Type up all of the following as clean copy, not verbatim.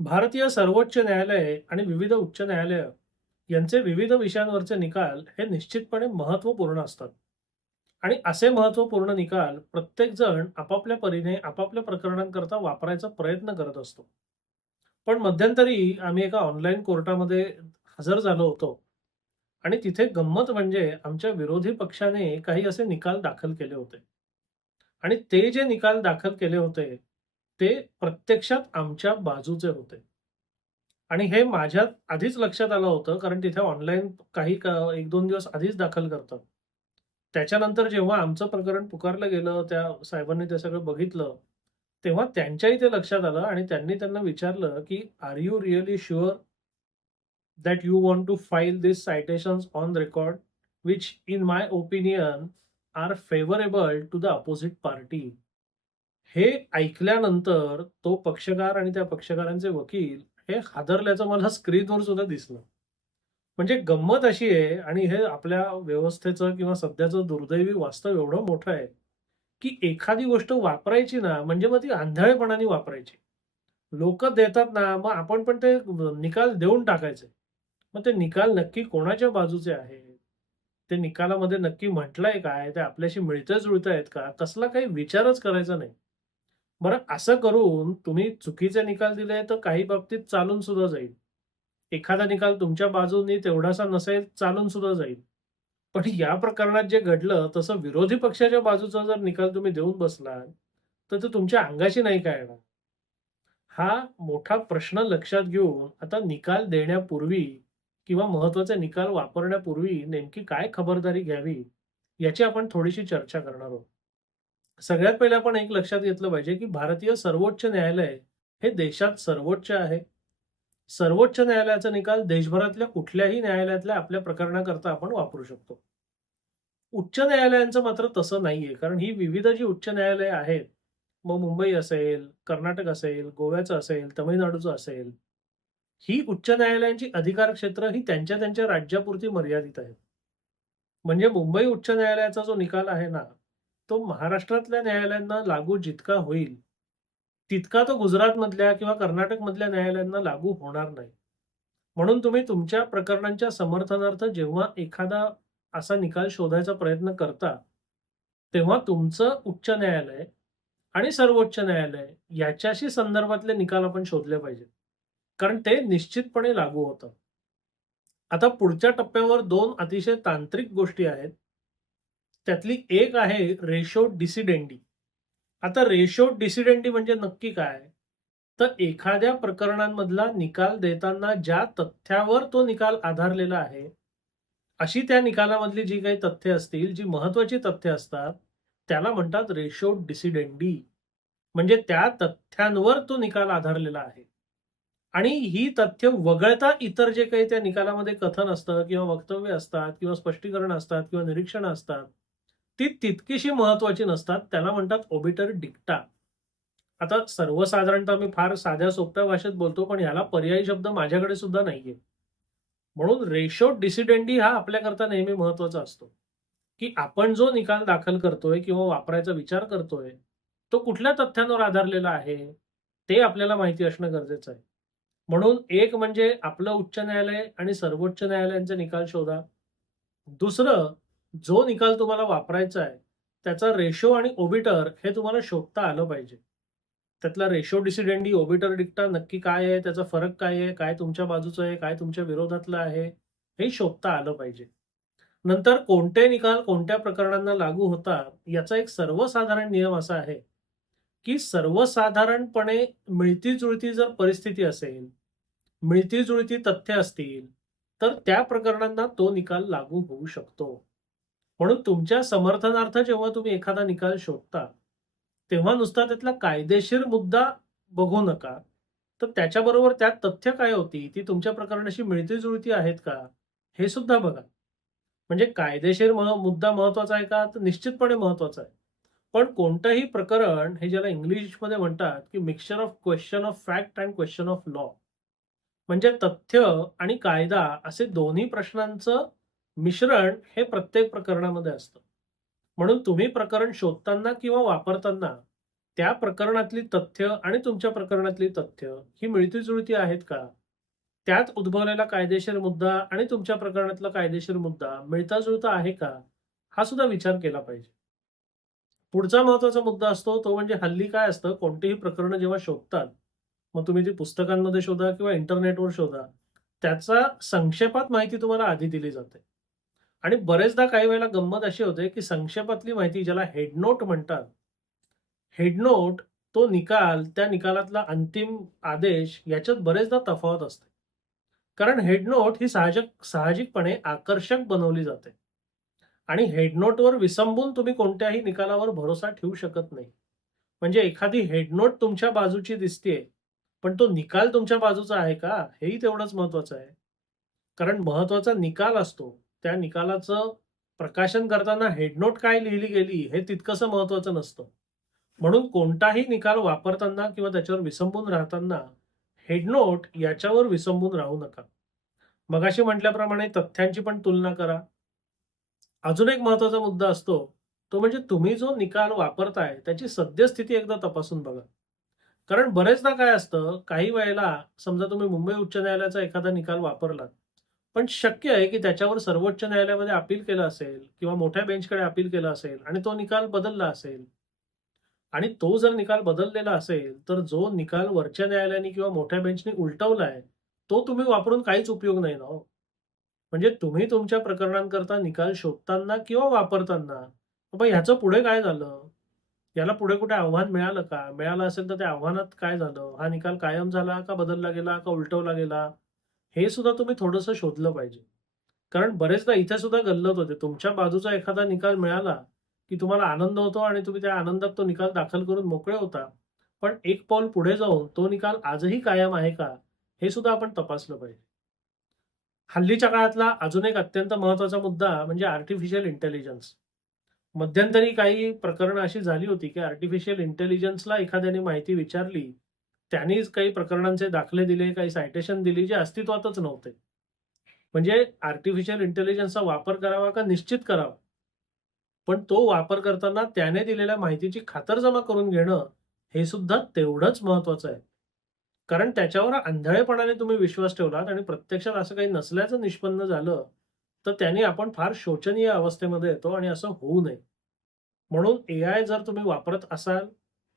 भारतीय सर्वोच्च न्यायालय आणि विविध उच्च न्यायालय यांचे विविध विषयांवरचे निकाल हे निश्चितपणे महत्त्वपूर्ण असतात. आणि असे महत्त्वपूर्ण निकाल प्रत्येक जण आपापल्या परीने आपापल्या प्रकरणांकरता वापरायचा प्रयत्न करत असतो. पण मध्यंतरी आम्ही एका ऑनलाईन कोर्टामध्ये हजर झालो होतो आणि तिथे गंमत म्हणजे आमच्या विरोधी पक्षाने काही असे निकाल दाखल केले होते. आणि ते जे निकाल दाखल केले होते, ते प्रत्यक्षात आमच्या बाजूचे होते. आणि हे माझ्या आधीच लक्षात आलं होतं, कारण तिथे ऑनलाईन काही 1-2 दिवस आधीच दाखल करतात. त्याच्यानंतर जेव्हा आमचं प्रकरण पुकारलं गेलं, त्या साहेबांनी ते सगळं बघितलं, तेव्हा त्यांच्याही ते लक्षात आलं आणि त्यांनी त्यांना विचारलं, की "आर you really sure that you want to file these citations on record, which in my opinion are favourable to the opposite party." हे ऐकल्यानंतर तो पक्षकार आणि त्या पक्षकारांचे वकील हे हादरल्याचं मला स्क्रीनवर सुद्धा दिसलं. म्हणजे गंमत अशी आहे आणि हे आपल्या व्यवस्थेचं किंवा सध्याचं दुर्दैवी वास्तव एवढं मोठं आहे, की एखादी गोष्ट वापरायची ना, म्हणजे मग ती आंधळेपणाने वापरायची. लोकं देतात ना, मग आपण पण ते निकाल देऊन टाकायचे. मग ते निकाल नक्की कोणाच्या बाजूचे आहेत? ते निकालामध्ये नक्की म्हटलंय काय? ते आपल्याशी मिळतं-जुळतायत का? तसला काही विचारच करायचा नाही. बरं असं करून तुम्ही चुकीचे निकाल दिले तर काही बाबतीत चालून सुद्धा जाईल. एखादा निकाल तुमच्या बाजूनी तेवढासा नसेल, चालून सुद्धा जाईल. पण या प्रकरणात जे घडलं तसं विरोधी पक्षाच्या बाजूचा जर निकाल तुम्ही देऊन बसलात, तर ते तुमच्या अंगाशी नाही का येणार. हा मोठा प्रश्न लक्षात घेऊन आता निकाल देण्यापूर्वी किंवा महत्त्वाचे निकाल वापरण्यापूर्वी नेमकी काय खबरदारी घ्यावी, याची आपण थोडीशी चर्चा करणार आहोत. सगळ्यात पहिले आपण एक लक्षात घेतलं पाहिजे, की भारतीय सर्वोच्च न्यायालय हे देशात सर्वोच्च आहे. सर्वोच्च न्यायालयाचा निकाल देशभरातल्या कुठल्याही न्यायालयातल्या आपल्या प्रकरणाकरता आपण वापरू शकतो. उच्च न्यायालयांचं मात्र तसं नाहीये. कारण ही विविध जी उच्च न्यायालये आहेत, मग मुंबई असेल, कर्नाटक असेल, गोव्याचं असेल, तामिळनाडूचं असेल, ही उच्च न्यायालयांची अधिकार क्षेत्र ही त्यांच्या त्यांच्या राज्यापुरती मर्यादित आहेत. म्हणजे मुंबई उच्च न्यायालयाचा जो निकाल आहे ना, तो महाराष्ट्रातल्या न्यायालयांना लागू जितका होईल, तितका तो गुजरातमधल्या किंवा कर्नाटकमधल्या न्यायालयांना लागू होणार नाही. म्हणून तुम्ही तुमच्या प्रकरणांच्या समर्थनार्थ जेव्हा एखादा असा निकाल शोधायचा प्रयत्न करता, तेव्हा तुमचं उच्च न्यायालय आणि सर्वोच्च न्यायालय याच्याशी संदर्भातले निकाल आपण शोधले पाहिजेत. कारण ते निश्चितपणे लागू होतं. आता पुढच्या टप्प्यावर 2 अतिशय तांत्रिक गोष्टी आहेत. त्यातली एक आहे रेशो डिसिडेंडी. आता रेशो डिसिडेंडी म्हणजे नक्की काय? तर एखाद्या प्रकरणांमधला निकाल देताना ज्या तथ्यावर तो निकाल आधारलेला आहे, अशी त्या निकालामधली जी काही तथ्य असतील, जी महत्त्वाची तथ्य असतात, त्याला म्हणतात रेशो डिसिडेंडी. म्हणजे त्या तथ्यांवर तो निकाल आधारलेला आहे. आणि ही तथ्य वगळता इतर जे काही त्या निकालामध्ये कथन असतं किंवा वक्तव्य असतात किंवा स्पष्टीकरण असतात किंवा निरीक्षणं असतात, ती तितकीशी महत्त्वाची नसतात. त्याला म्हणतात ओबिटर डिक्टा. आता सर्वसाधारणतः मी फार साध्या सोप्या भाषेत बोलतो, पण ह्याला पर्यायी शब्द माझ्याकडे सुद्धा नाहीये. म्हणून रेशो डिसिडेंडी हा आपल्याकरता नेहमी महत्त्वाचा असतो, की आपण जो निकाल दाखल करतोय किंवा वापरायचा विचार करतोय, तो कुठल्या तथ्यांवर आधारलेला आहे, ते आपल्याला माहिती असणं गरजेचं आहे. म्हणून एक म्हणजे आपलं उच्च न्यायालय आणि सर्वोच्च न्यायालयांचे निकाल शोधा. दुसरं, जो निकाल तुम्हाला वापरायचा आहे, त्याचा रेशो आणि ओबिटर हे तुम्हाला शोधता आलं पाहिजे. त्यातला रेशो डिसिडेंडी, ओबिटर डिक्टा नक्की काय आहे? त्याचा फरक काय आहे? काय तुमच्या बाजूचं आहे? काय तुमच्या विरोधातलं आहे? हे शोधता आलं पाहिजे. नंतर कोणते निकाल कोणत्या प्रकरणांना लागू होतात, याचा एक सर्वसाधारण नियम असा आहे, की सर्वसाधारणपणे मिळती-जुळती जर परिस्थिती असेल, मिळती-जुळती तथ्य असतील, तर त्या प्रकरणांना तो निकाल लागू होऊ शकतो. म्हणून तुमच्या समर्थनार्थ जेव्हा तुम्ही एखादा निकाल शोधता, तेव्हा नुसता त्यातला कायदेशीर मुद्दा बघू नका. तर त्याच्याबरोबर त्यात तथ्य काय होती, ती तुमच्या प्रकरणाशी मिळती-जुळती आहेत का? हे सुद्धा बघा. म्हणजे कायदेशीर मुद्दा महत्त्वाचा आहे का? तर निश्चितपणे महत्त्वाचा आहे. पण कोणतंही प्रकरण हे ज्याला इंग्लिशमध्ये म्हणतात, की mixture of question of fact and question of law. म्हणजे तथ्य आणि कायदा असे दोन्ही प्रश्नांचं मिश्रण हे प्रत्येक प्रकरणामध्ये असतं. म्हणून तुम्ही प्रकरण शोधताना किंवा वापरताना त्या प्रकरणातली तथ्य आणि तुमच्या प्रकरणातली तथ्य ही मिळती-जुळती आहेत का? त्यात उद्भवलेला कायदेशीर मुद्दा आणि तुमच्या प्रकरणातला कायदेशीर मुद्दा मिळता-जुळता आहे का? हा सुद्धा विचार केला पाहिजे. पुढचा महत्त्वाचा मुद्दा असतो तो म्हणजे हल्ली काय असतं, कोणतीही प्रकरणं जेव्हा शोधतात, मग तुम्ही ती पुस्तकांमध्ये शोधा किंवा इंटरनेटवर शोधा, त्याचा संक्षेपात माहिती तुम्हाला आधी दिली जाते. आणि बरेचदा काही वेळेला गंमत अशी होते, की संक्षेपातली माहिती ज्याला हेड नोट म्हणतात, हेड नोट तो निकाल, त्या निकालातला अंतिम आदेश याच्यात बरेचदा तफावत असते. कारण हेड नोट ही साहजिकपणे आकर्षक बनवली जाते. आणि हेड नोटवर विसंबून तुम्ही कोणत्याही निकालावर भरोसा ठेवू शकत नाही. म्हणजे एखादी हेड नोट तुमच्या बाजूची दिसतीये, पण तो निकाल तुमच्या बाजूचा आहे का? हेही तेवढंच महत्वाचं आहे. कारण महत्वाचा निकाल असतो. त्या निकालाचं प्रकाशन करताना हेड नोट काय लिहिली गेली हे तितकंसं महत्वाचं नसतं. म्हणून कोणताही निकाल वापरताना किंवा त्याच्यावर विसंबून राहताना हेड नोट याच्यावर विसंबून राहू नका. मगाशी म्हटल्याप्रमाणे तथ्यांची पण तुलना करा. अजून एक महत्त्वाचा मुद्दा असतो, तो म्हणजे तुम्ही जो निकाल वापरताय त्याची सद्यस्थिती एकदा तपासून बघा. कारण बरेचदा काय असतं, काही वेळेला समजा तुम्ही मुंबई उच्च न्यायालयाचा एखादा निकाल वापरलात, पण शक्य आहे की त्याच्यावर सर्वोच्च न्यायालयामध्ये अपील केलं असेल किंवा मोठ्या बेंचकडे अपील केलं असेल आणि तो निकाल बदलला असेल. आणि तो जर निकाल बदललेला असेल, तर जो निकाल वरच्या न्यायालयाने किंवा मोठ्या बेंचने उलटवलाय, तो तुम्ही वापरून काहीच उपयोग नाही ना हो. म्हणजे तुम्ही तुमच्या प्रकरणांकरता निकाल शोधताना किंवा वापरताना, बाबा ह्याचं पुढे काय झालं? याला पुढे कुठे आव्हान मिळालं का? मिळालं असेल तर त्या आव्हानात काय झालं? हा निकाल कायम झाला का बदलला गेला का उलटवला गेला? हे सुद्धा तुम्ही थोडंसं शोधलं पाहिजे. कारण बरेचदा इथे सुद्धा गल्लत होते. तुमच्या बाजूचा एखादा निकाल मिळाला, की तुम्हाला आनंद होतो आणि तुम्ही त्या आनंदात तो निकाल दाखल करून मोकळे होता. पण एक पाऊल पुढे जाऊन तो निकाल आजही कायम आहे का? हे सुद्धा आपण तपासलं पाहिजे. हल्लीच्या काळातला अजून एक अत्यंत महत्त्वाचा मुद्दा म्हणजे आर्टिफिशियल इंटेलिजन्स. मध्यंतरी काही प्रकरणं अशी झाली होती, की आर्टिफिशियल इंटेलिजन्सला एखाद्याने माहिती विचारली, त्यानीच काही प्रकरणांचे दाखले दिले, काही सायटेशन दिली, जे अस्तित्वातच नव्हते. म्हणजे आर्टिफिशियल इंटेलिजन्सचा वापर करावा का निश्चित करावा. पण तो वापर करताना त्याने दिलेल्या माहितीची खातरजमा करून घेणं, हे सुद्धा तेवढंच महत्वाचं आहे. कारण त्याच्यावर आंधळेपणाने तुम्ही विश्वास ठेवलात आणि प्रत्यक्षात असं काही नसल्याचं निष्पन्न झालं, तर त्याने आपण फार शोचनीय अवस्थेमध्ये येतो आणि असं होऊ नये. म्हणून एआय जर तुम्ही वापरत असाल,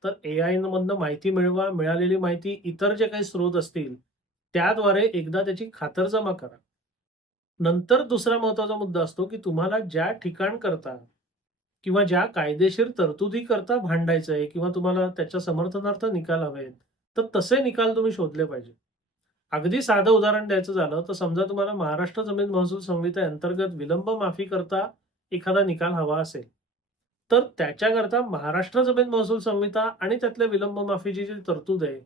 तर एआयमधनं माहिती मिळवा. मिळालेली माहिती इतर जे काही स्रोत असतील, त्याद्वारे एकदा त्याची खातरजमा करा. नंतर दुसरा महत्त्वाचा मुद्दा असतो, की तुम्हाला ज्या ठिकाणकरता किंवा ज्या कायदेशीर तरतुदीकरता भांडायचंय किंवा तुम्हाला त्याच्या समर्थनार्थ निकाल हवे आहेत, तर तसे निकाल तुम्ही शोधले पाहिजे. अगदी साधं उदाहरण द्यायचं झालं, तर समजा तुम्हाला महाराष्ट्र जमीन महसूल संहितेअंतर्गत विलंब माफीकरता एखादा निकाल हवा असेल, तर त्याच्याकरता महाराष्ट्र जमीन महसूल संहिता आणि त्यातल्या विलंब माफीची जी तरतूद आहे,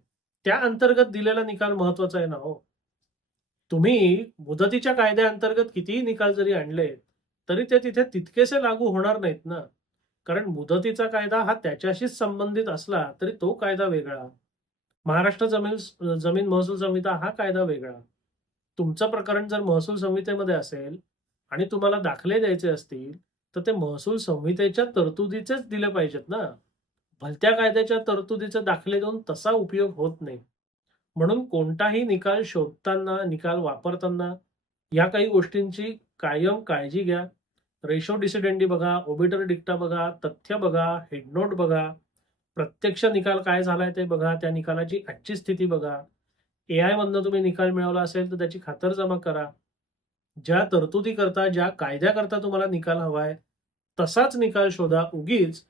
त्या अंतर्गत दिलेला निकाल महत्त्वाचा आहे ना हो. तुम्ही मुदतीच्या कायद्याअंतर्गत कितीही निकाल जरी आणले, तरी ते तिथे तितकेसे लागू होणार नाहीत ना. कारण मुदतीचा कायदा हा त्याच्याशीच संबंधित असला, तरी तो कायदा वेगळा. महाराष्ट्र जमीन महसूल संहिता हा कायदा वेगळा. तुमचं प्रकरण जर महसूल संहितेमध्ये असेल आणि तुम्हाला दाखले द्यायचे असतील, तर ते महसूल संहितेच्या तरतुदीचेच दिले पाहिजेत ना. भलत्या कायद्याच्या तरतुदीचे दाखले देऊन तसा उपयोग होत नाही. म्हणून कोणताही निकाल शोधताना, निकाल वापरताना या काही गोष्टींची कायम काळजी घ्या. रेशो डिसिडेंडी बघा, ओबिटर डिक्टा बघा, तथ्य बघा, हेडनोट बघा, प्रत्यक्ष निकाल काय झालाय ते बघा, त्या निकालाची आजची स्थिती बघा. एआय मधनं तुम्ही निकाल मिळवला असेल तर त्याची खातरजमा करा. ज्या तरतुदीकरता, ज्या कायद्याकरता तुम्हाला निकाल हवाय, तसाच निकाल शोधा. उगीच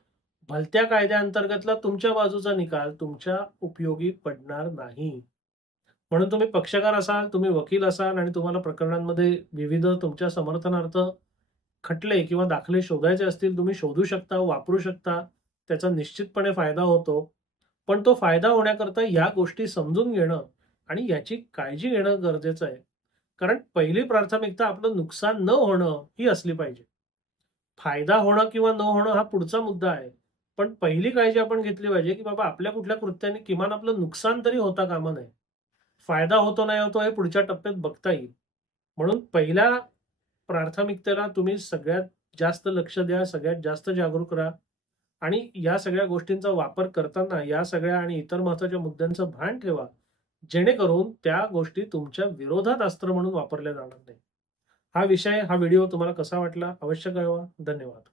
भलत्या कायद्याअंतर्गतला तुमच्या बाजूचा निकाल तुमच्या उपयोगी पडणार नाही. म्हणून तुम्ही पक्षकार असाल, तुम्ही वकील असाल आणि तुम्हाला प्रकरणांमध्ये विविध तुमच्या समर्थनार्थ खटले किंवा दाखले शोधायचे असतील, तुम्ही शोधू शकता, वापरू शकता. त्याचा निश्चितपणे फायदा होतो. पण तो फायदा होण्याकरता या गोष्टी समजून घेणं आणि याची काळजी घेणं गरजेचं आहे. कारण पहिली प्राथमिकता आपलं नुकसान न होणं ही असली पाहिजे. फायदा होणं किंवा न होणं हा पुढचा मुद्दा आहे. पण पहिली काळजी आपण घेतली पाहिजे, की बाबा आपल्या कुठल्या कृत्याने किमान आपलं नुकसान तरी होता कामा नये. फायदा होतो नाही होतो हे पुढच्या टप्प्यात बघता येईल. म्हणून पहिल्या प्राथमिकतेला तुम्ही सगळ्यात जास्त लक्ष द्या, सगळ्यात जास्त जागरूक राहा. आणि या सगळ्या गोष्टींचा वापर करताना या सगळ्या आणि इतर महत्त्वाच्या मुद्द्यांचं भान ठेवा, जेणेकरून त्या गोष्टी तुमच्या विरोधात अस्त्र म्हणून वापरल्या जाणार नाही. हा व्हिडिओ तुम्हाला कसा वाटला अवश्य कळवा. धन्यवाद.